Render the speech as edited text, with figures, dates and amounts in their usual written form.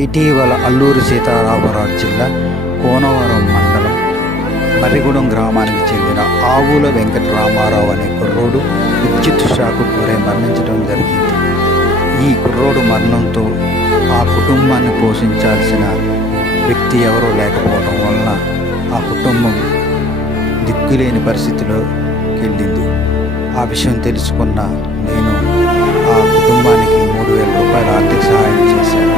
ఇటీవల అల్లూరి సీతారామరాజు జిల్లా కోనవరం మండలం మర్రిగూడెం గ్రామానికి చెందిన ఆవుల వెంకటరామారావు అనే కుర్రోడు విద్యుత్ షాకు గురై మరణించడం జరిగింది. ఈ కుర్రోడు మరణంతో ఆ కుటుంబాన్ని పోషించాల్సిన వ్యక్తి ఎవరూ లేకపోవడం వలన ఆ కుటుంబం దిక్కులేని పరిస్థితిలోకి వెళ్ళింది. ఆ విషయం తెలుసుకున్న నేను ఆ కుటుంబానికి 3,000 రూపాయల ఆర్థిక సహాయం చేశాను.